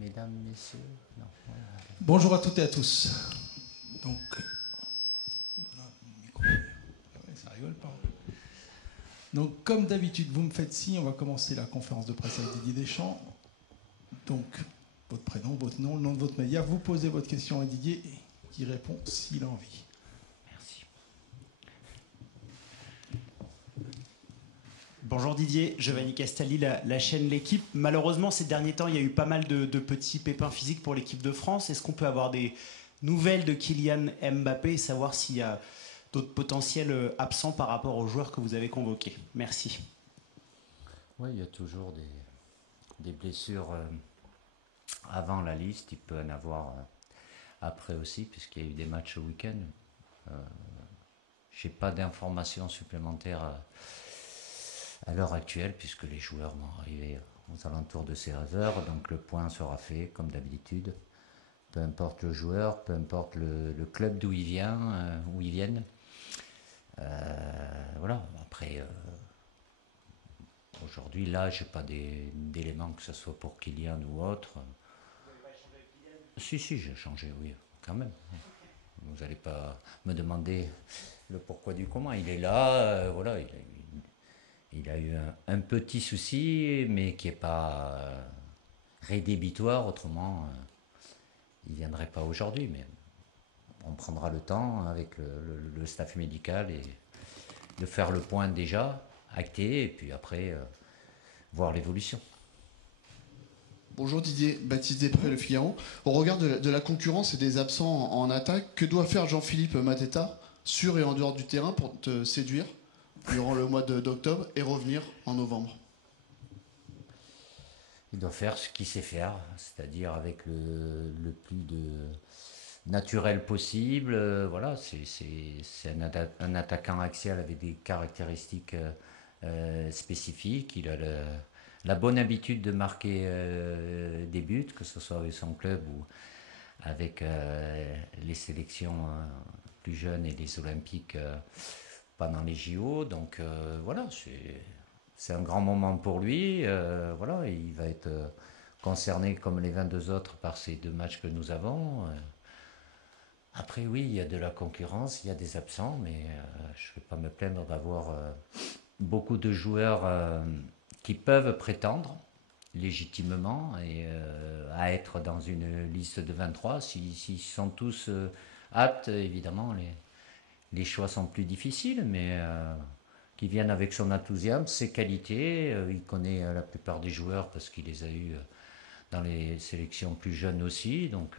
Mesdames, messieurs, non. Bonjour à toutes et à tous. Donc, ça rigole pas. Donc, comme d'habitude, vous me faites signe, on va commencer la conférence de presse avec Didier Deschamps. Donc, votre prénom, votre nom, le nom de votre média, vous posez votre question à Didier qui répond s'il a envie. Merci. Bonjour Didier, Giovanni Castaldi, la chaîne L'Équipe. Malheureusement, ces derniers temps, il y a eu pas mal de petits pépins physiques pour l'équipe de France. Est-ce qu'on peut avoir des nouvelles de Kylian Mbappé et savoir s'il y a d'autres potentiels absents par rapport aux joueurs que vous avez convoqués? Merci. Oui, il y a toujours des blessures avant la liste. Il peut en avoir après aussi, puisqu'il y a eu des matchs au week-end. Je n'ai pas d'informations supplémentaires à l'heure actuelle, puisque les joueurs vont arriver aux alentours de 16 heures. Donc le point sera fait, comme d'habitude. Peu importe le joueur, peu importe le club d'où il vient, où ils viennent. Voilà, après, aujourd'hui, là, j'ai pas d'éléments, que ce soit pour Kylian ou autre. Vous n'avez pas échangé avec Kylian? Si, j'ai changé, oui, quand même. Vous n'allez pas me demander le pourquoi du comment. Il est là, voilà, il a eu un petit souci, mais qui n'est pas rédhibitoire, autrement, il ne viendrait pas aujourd'hui. Mais on prendra le temps avec le staff médical et de faire le point déjà, acté, et puis après, voir l'évolution. Bonjour Didier, Baptiste Després, Le Figaro. Au regard de la concurrence et des absents en attaque, que doit faire Jean-Philippe Mateta, sur et en dehors du terrain, pour te séduire durant le mois d'octobre et revenir en novembre? Il doit faire ce qu'il sait faire, c'est-à-dire avec le plus de naturel possible. Voilà, c'est un attaquant axial avec des caractéristiques spécifiques. Il a la bonne habitude de marquer des buts, que ce soit avec son club ou avec les sélections plus jeunes et les Olympiques pendant les JO. Donc voilà, c'est un grand moment pour lui. Voilà, il va être concerné comme les 22 autres par ces deux matchs que nous avons. Après, oui, il y a de la concurrence, il y a des absents, mais je ne vais pas me plaindre d'avoir beaucoup de joueurs qui peuvent prétendre légitimement et à être dans une liste de 23. S'ils sont tous aptes, évidemment, les choix sont plus difficiles, mais qui viennent avec son enthousiasme, ses qualités. Il connaît la plupart des joueurs parce qu'il les a eus dans les sélections plus jeunes aussi, donc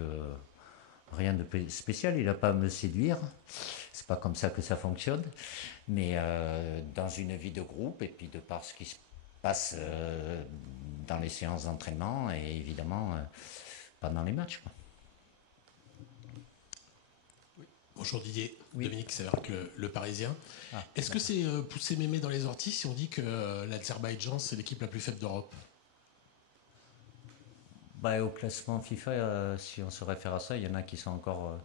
rien de spécial. Il n'a pas à me séduire, c'est pas comme ça que ça fonctionne, mais dans une vie de groupe et puis de par ce qui se passe dans les séances d'entraînement et évidemment pendant les matchs, quoi. Bonjour Didier, Oui. Dominique Séverac, le Parisien. Est-ce que c'est pousser mémé dans les orties si on dit que l'Azerbaïdjan c'est l'équipe la plus faible d'Europe? Bah, au classement FIFA, si on se réfère à ça, il y en a qui sont encore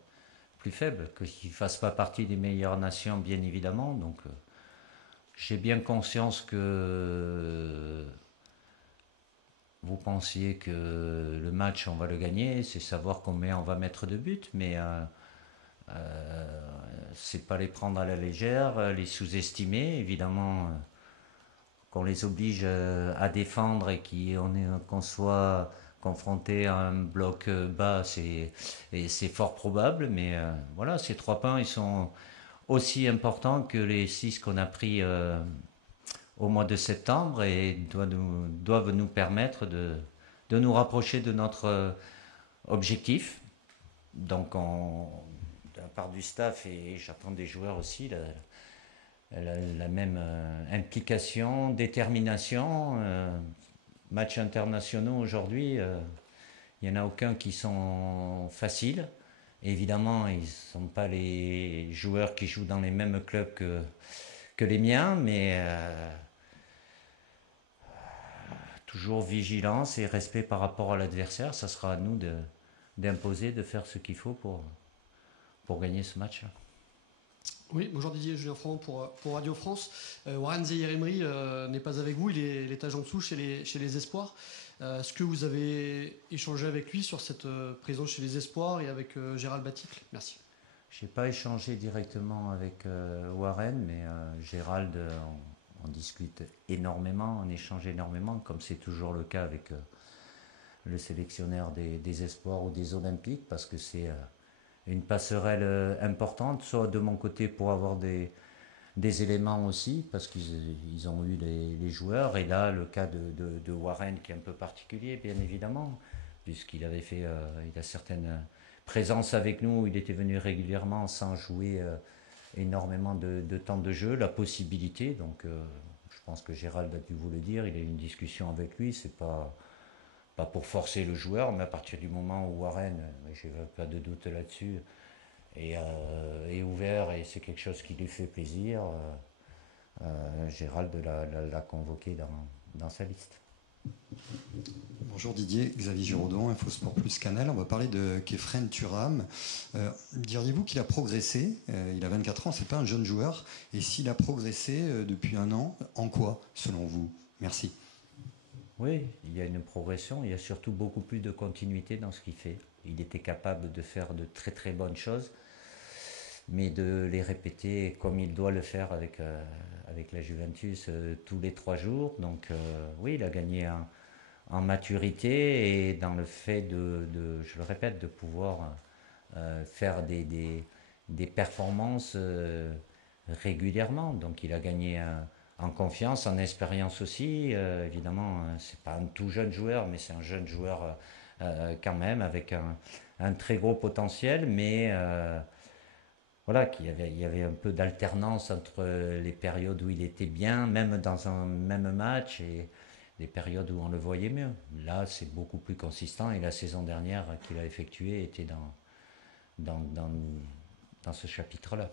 plus faibles, qui ne fassent pas partie des meilleures nations, bien évidemment. Donc, j'ai bien conscience que vous pensiez que le match, on va le gagner, c'est savoir combien on va mettre de buts, mais c'est pas les prendre à la légère, les sous-estimer, évidemment. Qu'on les oblige à défendre et qu'on soit confronté à un bloc bas, c'est fort probable, mais voilà, ces 3 points, ils sont aussi importants que les 6 qu'on a pris au mois de septembre et doivent nous permettre de nous rapprocher de notre objectif. Donc, de la part du staff, et j'attends des joueurs aussi, la même implication, détermination. Matchs internationaux aujourd'hui, il n'y en a aucun qui sont faciles. Évidemment, ils ne sont pas les joueurs qui jouent dans les mêmes clubs que les miens, mais toujours vigilance et respect par rapport à l'adversaire. Ça sera à nous d'imposer, de faire ce qu'il faut pour gagner ce match. Oui, bonjour Didier, Julien Franc pour Radio France. Warren Zaïre-Emery n'est pas avec vous, il est agent de sous chez les Espoirs. Est-ce que vous avez échangé avec lui sur cette présence chez les Espoirs et avec Gérald Baticle? Merci. Je n'ai pas échangé directement avec Warren, mais Gérald, on discute énormément, on échange énormément, comme c'est toujours le cas avec le sélectionneur des Espoirs ou des Olympiques, parce que c'est une passerelle importante, soit de mon côté pour avoir des éléments aussi, parce qu'ils ont eu les joueurs, et là le cas de Warren qui est un peu particulier, bien évidemment, puisqu'il avait fait, il a certaines présences avec nous, il était venu régulièrement sans jouer énormément de temps de jeu, la possibilité, donc je pense que Gérald a dû vous le dire, il a eu une discussion avec lui, c'est pas pour forcer le joueur, mais à partir du moment où Warren, je n'ai pas de doute là-dessus, est ouvert et c'est quelque chose qui lui fait plaisir, Gérald l'a convoqué dans sa liste. Bonjour Didier, Xavier Giraudon, InfoSport Plus Canal. On va parler de Khéphren Thuram. Diriez-vous qu'il a progressé? Il a 24 ans, c'est pas un jeune joueur. Et s'il a progressé depuis un an, en quoi, selon vous? Merci. Oui, il y a une progression, il y a surtout beaucoup plus de continuité dans ce qu'il fait. Il était capable de faire de très très bonnes choses, mais de les répéter comme il doit le faire avec la Juventus tous les 3 jours. Donc oui, il a gagné en maturité et dans le fait je le répète, de pouvoir faire des performances régulièrement. Donc il a gagné en confiance, en expérience aussi. Évidemment, c'est pas un tout jeune joueur, mais c'est un jeune joueur quand même avec un très gros potentiel, mais voilà, il y avait un peu d'alternance entre les périodes où il était bien, même dans un même match, et les périodes où on le voyait mieux. Là, c'est beaucoup plus consistant, et la saison dernière qu'il a effectuée était dans ce chapitre-là.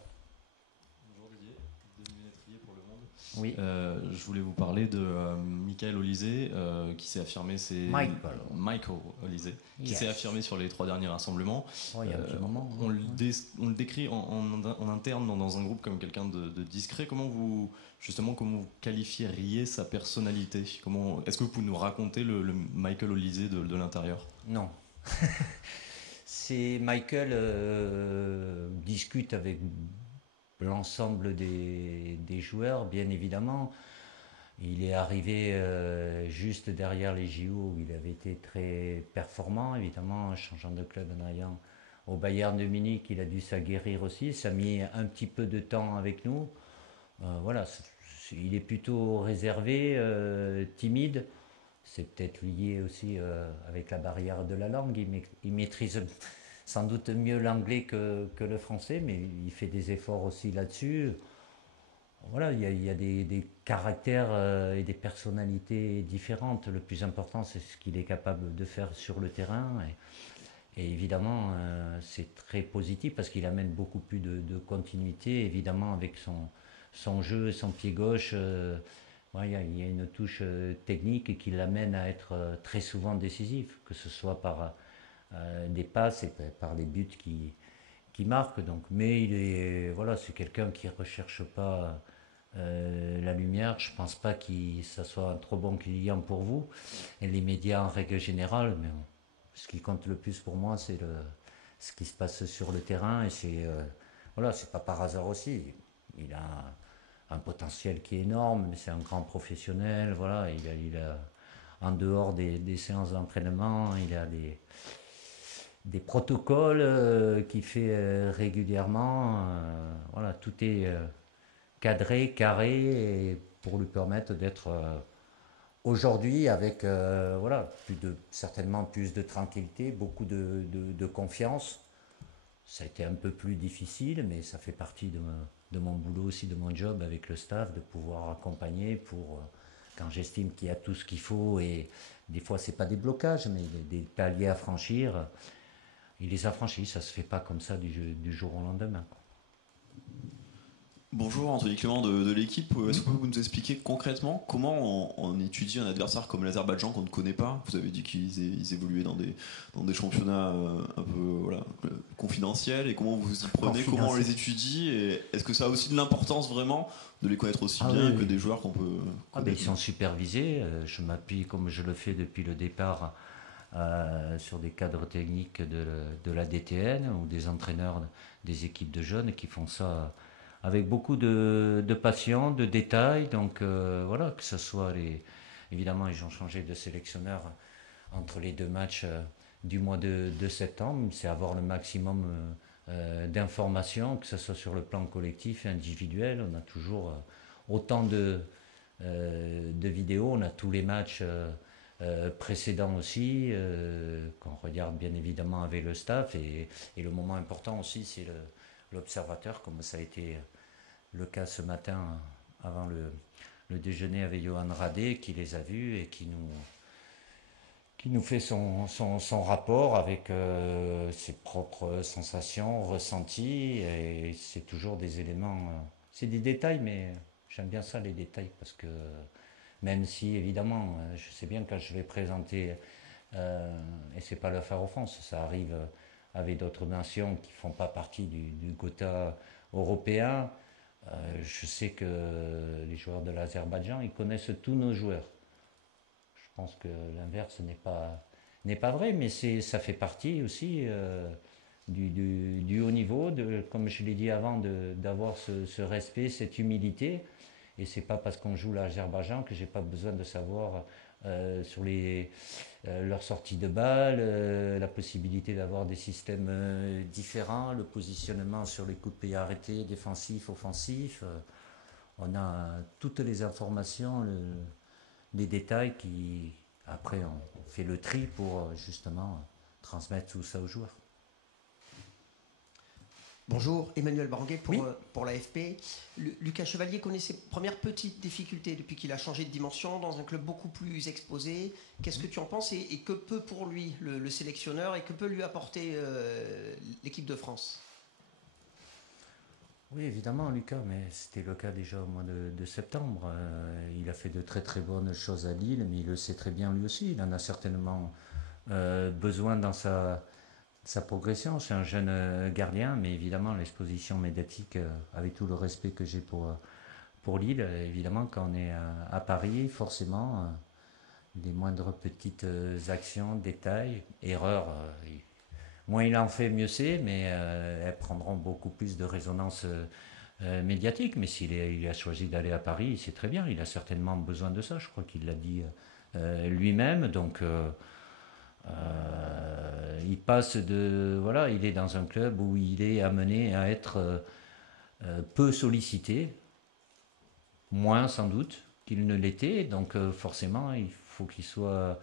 Bonjour Didier, Denis Ménétrier pour Le Monde. Oui. Je voulais vous parler de Michael Olysée, qui s'est affirmé. Michael Olysée, qui s'est affirmé sur les 3 derniers rassemblements. Il y a un petit moment. On le décrit en interne dans un groupe comme quelqu'un de discret. Comment vous qualifieriez sa personnalité? Est-ce que vous pouvez nous raconter le Michael Olysée de l'intérieur? Non. C'est Michael discute avec l'ensemble des joueurs, bien évidemment. Il est arrivé juste derrière les JO où il avait été très performant, évidemment, en changeant de club, en allant au Bayern de Munich. Il a dû s'aguerrir aussi, ça a mis un petit peu de temps avec nous. Voilà, il est plutôt réservé, timide. C'est peut-être lié aussi avec la barrière de la langue. Il maîtrise sans doute mieux l'anglais que le français, mais il fait des efforts aussi là-dessus. Voilà, il y a des caractères et des personnalités différentes. Le plus important, c'est ce qu'il est capable de faire sur le terrain. Et évidemment, c'est très positif parce qu'il amène beaucoup plus de continuité, évidemment, avec son jeu, son pied gauche. Il y a une touche technique qui l'amène à être très souvent décisif, que ce soit par des passes et par les buts qui marquent. Donc, mais c'est quelqu'un qui ne recherche pas la lumière. Je ne pense pas que ça soit un trop bon client pour vous. Et les médias en règle générale, mais ce qui compte le plus pour moi, c'est ce qui se passe sur le terrain. Et c'est pas par hasard aussi. Il a un potentiel qui est énorme, mais c'est un grand professionnel. Voilà, il a en dehors des séances d'entraînement, il a des protocoles qu'il fait régulièrement. Voilà, tout est cadré, carré, et pour lui permettre d'être aujourd'hui avec certainement plus de tranquillité, beaucoup de confiance. Ça a été un peu plus difficile, mais ça fait partie de mon boulot aussi, de mon job avec le staff, de pouvoir accompagner quand j'estime qu'il y a tout ce qu'il faut, et des fois c'est pas des blocages, mais des paliers à franchir. Il les a franchis, ça se fait pas comme ça du jour au lendemain. Bonjour, Anthony Clément de l'équipe. Est-ce que vous nous expliquer concrètement comment on étudie un adversaire comme l'Azerbaïdjan qu'on ne connaît pas? Vous avez dit qu'ils évoluaient dans des championnats un peu confidentiels, et comment vous y prenez, comment on les étudie, et est-ce que ça a aussi de l'importance vraiment de les connaître aussi bien que des joueurs qu'on peut connaître? Ils sont supervisés. Je m'appuie, comme je le fais depuis le départ, sur des cadres techniques de la DTN ou des entraîneurs des équipes de jeunes qui font ça avec beaucoup de passion, de détails. Donc voilà, que ce soit évidemment, ils ont changé de sélectionneur entre les 2 matchs du mois de septembre. C'est avoir le maximum d'informations, que ce soit sur le plan collectif et individuel. On a toujours autant de vidéos, on a tous les matchs précédents aussi, qu'on regarde bien évidemment avec le staff. Et le moment important aussi, c'est l'observateur, comme ça a été le cas ce matin avant le déjeuner avec Johan Radé, qui les a vus et qui nous fait son rapport avec ses propres sensations, ressentis. Et c'est toujours des éléments, c'est des détails, mais j'aime bien ça, les détails, parce que même si évidemment je sais bien, quand je vais présenter, et c'est pas le Phare aux France, ça arrive avec d'autres nations qui font pas partie du quota européen. Je sais que les joueurs de l'Azerbaïdjan, ils connaissent tous nos joueurs. Je pense que l'inverse n'est pas vrai, mais ça fait partie aussi du haut niveau, comme je l'ai dit avant, d'avoir ce respect, cette humilité. Et c'est pas parce qu'on joue l'Azerbaïdjan que j'ai pas besoin de savoir sur leur sortie de balle, la possibilité d'avoir des systèmes différents, le positionnement sur les coups de pied arrêtés, défensifs, offensifs. On a toutes les informations, les détails qui, après, on fait le tri pour justement transmettre tout ça aux joueurs. Bonjour, Emmanuel Baranguet Oui. pour l'AFP. Lucas Chevalier connaît ses premières petites difficultés depuis qu'il a changé de dimension dans un club beaucoup plus exposé. Qu'est-ce que tu en penses, et que peut pour lui le sélectionneur, et que peut lui apporter l'équipe de France? Oui, évidemment, Lucas, mais c'était le cas déjà au mois de septembre. Il a fait de très très bonnes choses à Lille, mais il le sait très bien lui aussi. Il en a certainement besoin dans sa progression. C'est un jeune gardien, mais évidemment, l'exposition médiatique, avec tout le respect que j'ai pour Lille, évidemment, quand on est à Paris, forcément, les moindres petites actions, détails, erreurs, moins il en fait, mieux c'est, mais elles prendront beaucoup plus de résonance médiatique. Mais il a choisi d'aller à Paris, c'est très bien. Il a certainement besoin de ça, je crois qu'il l'a dit lui-même. Donc il passe voilà, il est dans un club où il est amené à être peu sollicité, moins sans doute qu'il ne l'était. Donc forcément, il faut qu'il soit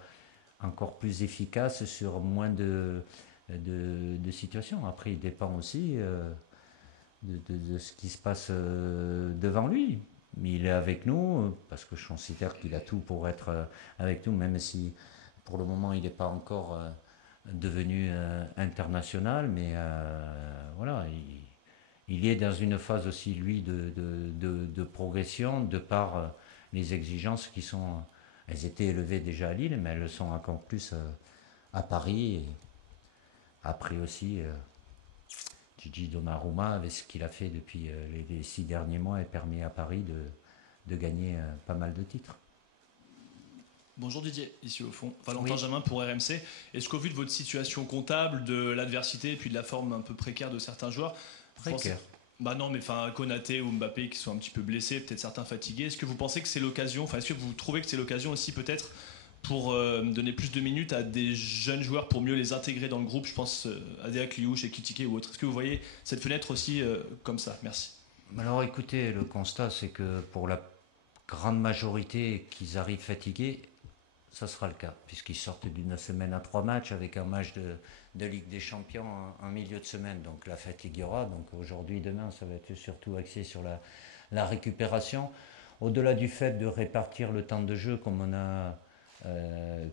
encore plus efficace sur moins de situations. Après, il dépend aussi de ce qui se passe devant lui. Mais il est avec nous parce que je considère qu'il a tout pour être avec nous, même si pour le moment il n'est pas encore devenu international. Mais voilà, il est dans une phase aussi, lui, de progression, de par les exigences qui sont... Elles étaient élevées déjà à Lille, mais elles le sont encore plus à Paris. Et après aussi, Gigi Donnarumma, avec ce qu'il a fait depuis les 6 derniers mois, a permis à Paris de gagner pas mal de titres. Bonjour Didier, ici au fond. Valentin Jamin pour RMC. Est-ce qu'au vu de votre situation comptable, de l'adversité et puis de la forme un peu précaire de certains joueurs... Précaire. Bah non, mais enfin Konaté ou Mbappé qui sont un petit peu blessés, peut-être certains fatigués. Est-ce que vous pensez que c'est l'occasion, est-ce que vous trouvez que c'est l'occasion aussi peut-être pour donner plus de minutes à des jeunes joueurs pour mieux les intégrer dans le groupe? Je pense à Adéa Kliouch et Kitike ou autre. Est-ce que vous voyez cette fenêtre aussi comme ça? Merci. Alors écoutez, le constat c'est que pour la grande majorité qu'ils arrivent fatigués, ça sera le cas, puisqu'ils sortent d'une semaine à 3 matchs avec un match de Ligue des Champions en milieu de semaine. Donc la fatigue y aura. Donc aujourd'hui, demain, ça va être surtout axé sur la récupération. Au-delà du fait de répartir le temps de jeu, comme on a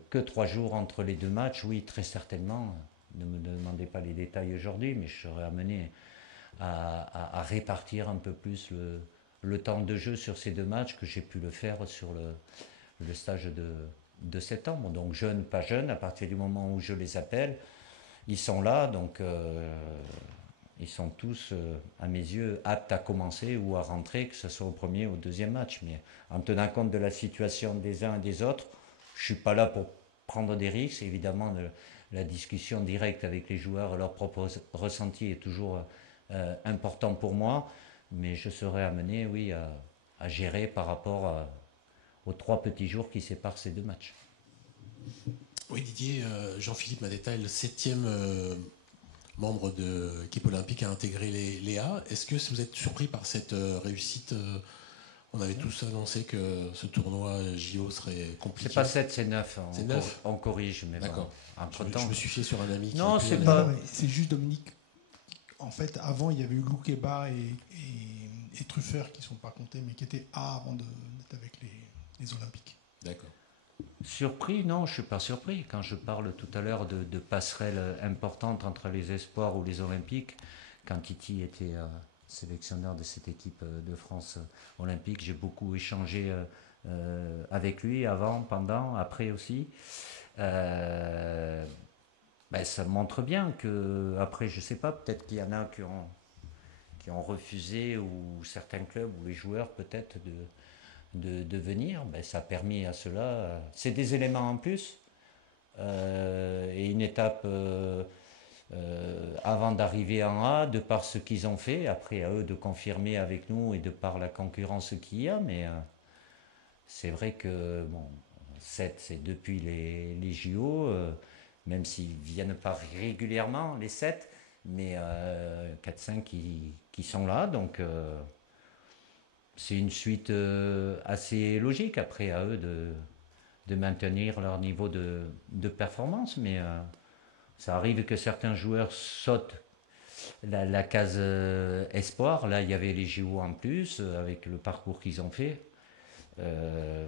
que 3 jours entre les 2 matchs, oui, très certainement. Ne me demandez pas les détails aujourd'hui, mais je serai amené à répartir un peu plus le temps de jeu sur ces deux matchs que j'ai pu le faire sur le stage de septembre. Donc jeunes, pas jeunes, à partir du moment où je les appelle, ils sont là, donc ils sont tous, à mes yeux, aptes à commencer ou à rentrer, que ce soit au premier ou au deuxième match. Mais en tenant compte de la situation des uns et des autres, je ne suis pas là pour prendre des risques. Évidemment, la discussion directe avec les joueurs et leur propre ressenti est toujours important pour moi, mais je serai amené, oui, à gérer par rapport aux 3 petits jours qui séparent ces 2 matchs. Oui, Didier, Jean-Philippe Madeta est le 7e membre de l'équipe olympique à intégrer les A. Est-ce que vous êtes surpris par cette réussite On avait tous annoncé que ce tournoi JO serait compliqué. C'est pas 7, c'est 9. C'est 9 on corrige, mais d'accord. Bon, entre-temps, je me suis fié sur un ami qui non, était c'est un pas. ami. C'est juste Dominique. En fait, avant, il y avait eu Loukeba et Truffert qui ne sont pas comptés, mais qui étaient A avant d'être avec les Olympiques. D'accord. Surpris, non, je ne suis pas surpris. Quand je parle tout à l'heure de passerelles importantes entre les espoirs ou les olympiques, quand Titi était sélectionneur de cette équipe de France olympique, j'ai beaucoup échangé avec lui avant, pendant, après aussi. Ça montre bien que, après, je ne sais pas, peut-être qu'il y en a qui ont refusé, ou certains clubs, ou les joueurs peut-être, de venir. Ça a permis à cela. C'est des éléments en plus et une étape avant d'arriver en A, de par ce qu'ils ont fait. Après, à eux de confirmer avec nous et de par la concurrence qu'il y a. Mais c'est vrai que 7, c'est depuis les JO, même s'ils ne viennent pas régulièrement, les 7, mais 4-5 qui sont là. Donc c'est une suite assez logique, après à eux de maintenir leur niveau de performance, mais ça arrive que certains joueurs sautent la case espoir. Là, il y avait les JO en plus, avec le parcours qu'ils ont fait.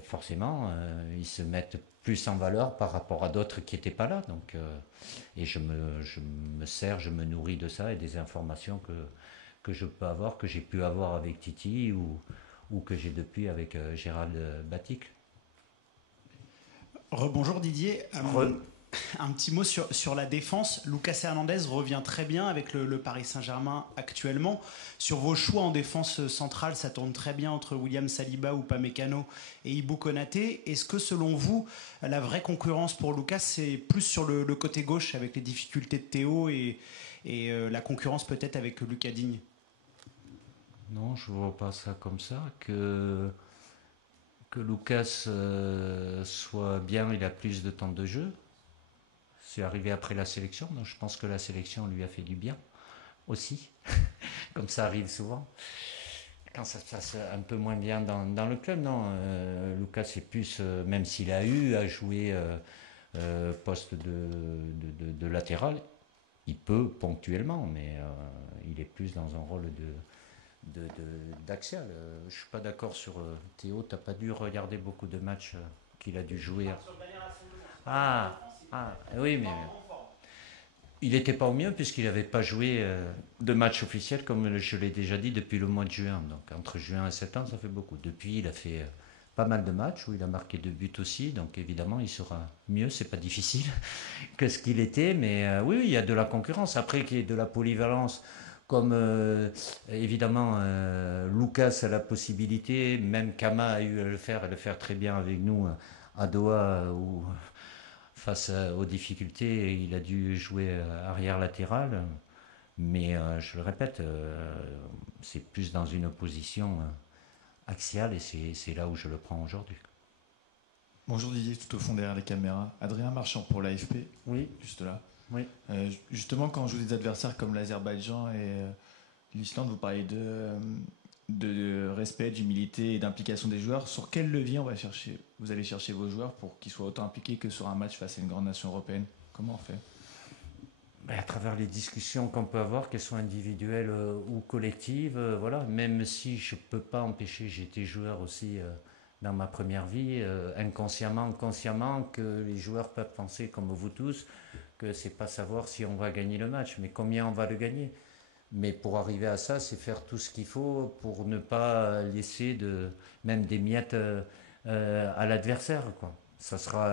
Forcément, ils se mettent plus en valeur par rapport à d'autres qui n'étaient pas là. Donc, et je me sers, je me nourris de ça et des informations que je peux avoir, que j'ai pu avoir avec Titi ou que j'ai depuis avec Gérald Batic. Rebonjour Didier. Un petit mot sur la défense. Lucas Hernandez revient très bien avec le Paris Saint-Germain actuellement. Sur vos choix en défense centrale, ça tourne très bien entre William Saliba ou Upamecano et Ibou Konaté. Est-ce que selon vous, la vraie concurrence pour Lucas, c'est plus sur le côté gauche avec les difficultés de Théo et la concurrence peut-être avec Lucas Digne? Non, je ne vois pas ça comme ça. Que Lucas soit bien, il a plus de temps de jeu. C'est arrivé après la sélection, donc je pense que la sélection lui a fait du bien aussi, comme ça arrive souvent. Quand ça se passe un peu moins bien dans le club, non. Lucas est plus, même s'il a eu à jouer poste de latéral, il peut ponctuellement, mais il est plus dans un rôle d'axial. Je ne suis pas d'accord sur Théo, tu n'as pas dû regarder beaucoup de matchs qu'il a dû jouer. Oui, mais il n'était pas au mieux puisqu'il n'avait pas joué de match officiel, comme je l'ai déjà dit, depuis le mois de juin. Donc entre juin et septembre, ça fait beaucoup. Depuis, il a fait pas mal de matchs où il a marqué 2 buts aussi. Donc évidemment, il sera mieux. C'est pas difficile que ce qu'il était, mais oui, il y a de la concurrence. Après, qu'il y ait de la polyvalence, comme évidemment Lucas a la possibilité, même Kama a eu à le faire très bien avec nous à Doha, où face aux difficultés, il a dû jouer arrière latéral, mais je le répète, c'est plus dans une position axiale et c'est là où je le prends aujourd'hui. Bonjour Didier, tout au fond derrière les caméras. Adrien Marchand pour l'AFP. Oui. Juste là. Oui. Justement, quand on joue des adversaires comme l'Azerbaïdjan et l'Islande, vous parlez de respect, d'humilité et d'implication des joueurs. Sur quel levier vous allez chercher vos joueurs pour qu'ils soient autant impliqués que sur un match face à une grande nation européenne? Comment on fait? À travers les discussions qu'on peut avoir, qu'elles soient individuelles ou collectives, voilà. Même si je ne peux pas empêcher, j'ai été joueur aussi dans ma première vie, inconsciemment, consciemment, que les joueurs peuvent penser, comme vous tous, que c'est pas savoir si on va gagner le match, mais combien on va le gagner. Mais pour arriver à ça, c'est faire tout ce qu'il faut pour ne pas laisser même des miettes à l'adversaire, quoi. Ça sera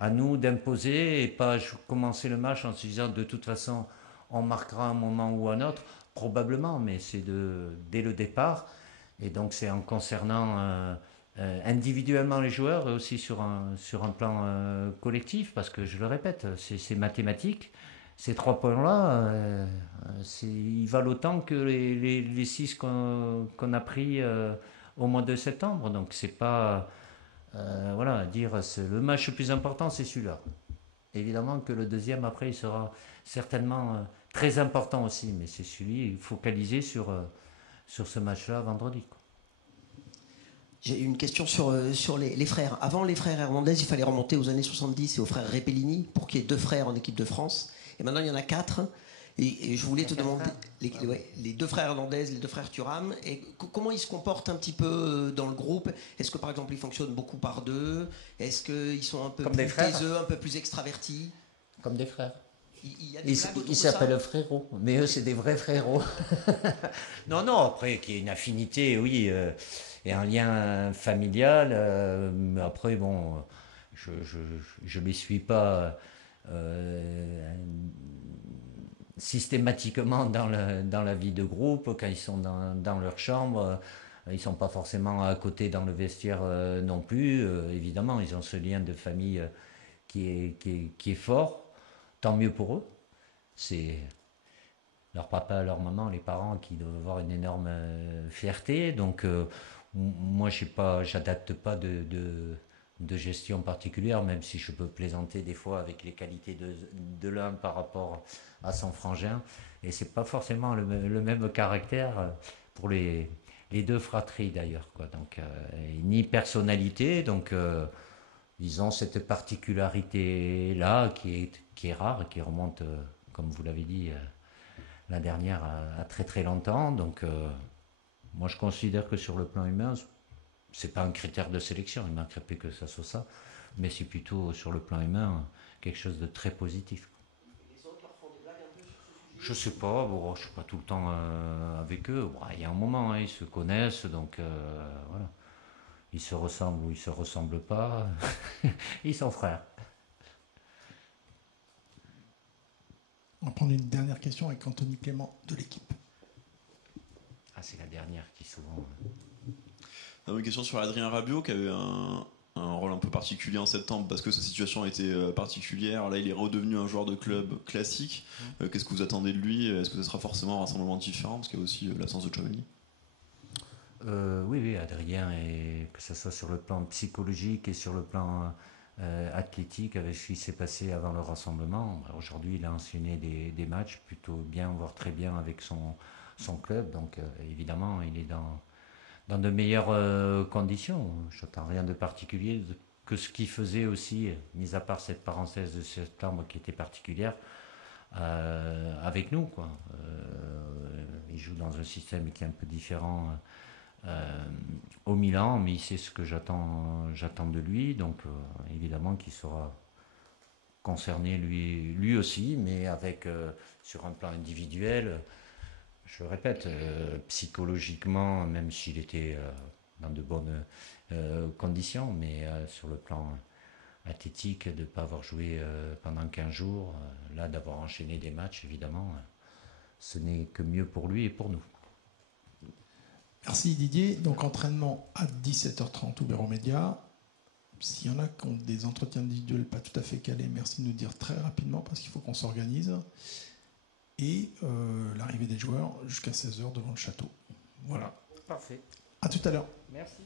à nous d'imposer et pas commencer le match en se disant de toute façon on marquera un moment ou un autre, probablement, mais c'est dès le départ. Et donc c'est en concernant individuellement les joueurs et aussi sur un plan collectif, parce que je le répète, c'est mathématique. Ces 3 points-là, ils valent autant que les 6 qu'on a pris au mois de septembre. Donc c'est pas voilà, dire le match le plus important, c'est celui-là. Évidemment que le deuxième après, il sera certainement très important aussi, mais c'est celui focalisé sur ce match-là vendredi, quoi. J'ai une question sur les frères. Avant les frères Hernandez, il fallait remonter aux années 70 et aux frères Repellini pour qu'il y ait 2 frères en équipe de France. Et maintenant, il y en a 4. Et je voulais te demander, les 2 frères Hernandez, les 2 frères Thuram, et comment ils se comportent un petit peu dans le groupe. Est-ce que par exemple ils fonctionnent beaucoup par 2? Est-ce qu'ils sont un peu Comme plus des frères, taiseux, un peu plus extravertis? comme des frères. Il y a des blagues autour de Ils ça? s'appellent frérots, mais eux c'est des vrais frérots. Non, après qu'il y ait une affinité, oui, et un lien familial. Mais après, bon, je les suis pas systématiquement dans la vie de groupe. Quand ils sont dans leur chambre, ils sont pas forcément à côté dans le vestiaire non plus. Évidemment, ils ont ce lien de famille qui est fort. Tant mieux pour eux. C'est leur papa, leur maman, les parents qui doivent avoir une énorme fierté. Donc moi, j'adapte pas de gestion particulière, même si je peux plaisanter des fois avec les qualités de l'un par rapport à son frangin. Et c'est pas forcément le même caractère pour les 2 fratries d'ailleurs, quoi. Donc ni personnalité. Donc ils ont cette particularité-là qui est rare et qui remonte, comme vous l'avez dit, la dernière à très très longtemps. Donc moi je considère que sur le plan humain, c'est pas un critère de sélection, il manquerait plus que ça soit ça, mais c'est plutôt sur le plan humain quelque chose de très positif. Les autres leur font des blagues un peu sur ce sujet? Je sais pas, bon, je suis pas tout le temps avec eux. Bon, il y a un moment, hein, ils se connaissent, donc voilà. Ils se ressemblent ou ils se ressemblent pas. Ils sont frères. On va prendre une dernière question avec Anthony Clément de l'équipe. Ah, c'est la dernière qui souvent. Une question sur Adrien Rabiot qui avait un rôle un peu particulier en septembre parce que sa situation était particulière. Là, il est redevenu un joueur de club classique. Qu'est-ce que vous attendez de lui? Est-ce que ce sera forcément un rassemblement différent parce qu'il y a aussi l'absence de Giovanni? Oui, Adrien, et que ce soit sur le plan psychologique et sur le plan athlétique, avec ce qui s'est passé avant le rassemblement. Aujourd'hui, il a enchaîné des matchs plutôt bien, voire très bien avec son club. Donc, évidemment, il est dans de meilleures conditions. Je n'attends rien de particulier que ce qu'il faisait aussi, mis à part cette parenthèse de septembre qui était particulière, avec nous, quoi. Il joue dans un système qui est un peu différent au Milan, mais il sait ce que j'attends de lui, donc évidemment qu'il sera concerné lui aussi, mais avec sur un plan individuel, je répète, psychologiquement, même s'il était dans de bonnes conditions, mais sur le plan athlétique, de ne pas avoir joué pendant 15 jours, là d'avoir enchaîné des matchs, évidemment, ce n'est que mieux pour lui et pour nous. Merci Didier. Donc entraînement à 17h30 ouvert aux médias. S'il y en a qui ont des entretiens individuels pas tout à fait calés, merci de nous dire très rapidement parce qu'il faut qu'on s'organise. Et l'arrivée des joueurs jusqu'à 16h devant le château. Voilà. Parfait. À tout à l'heure. Merci.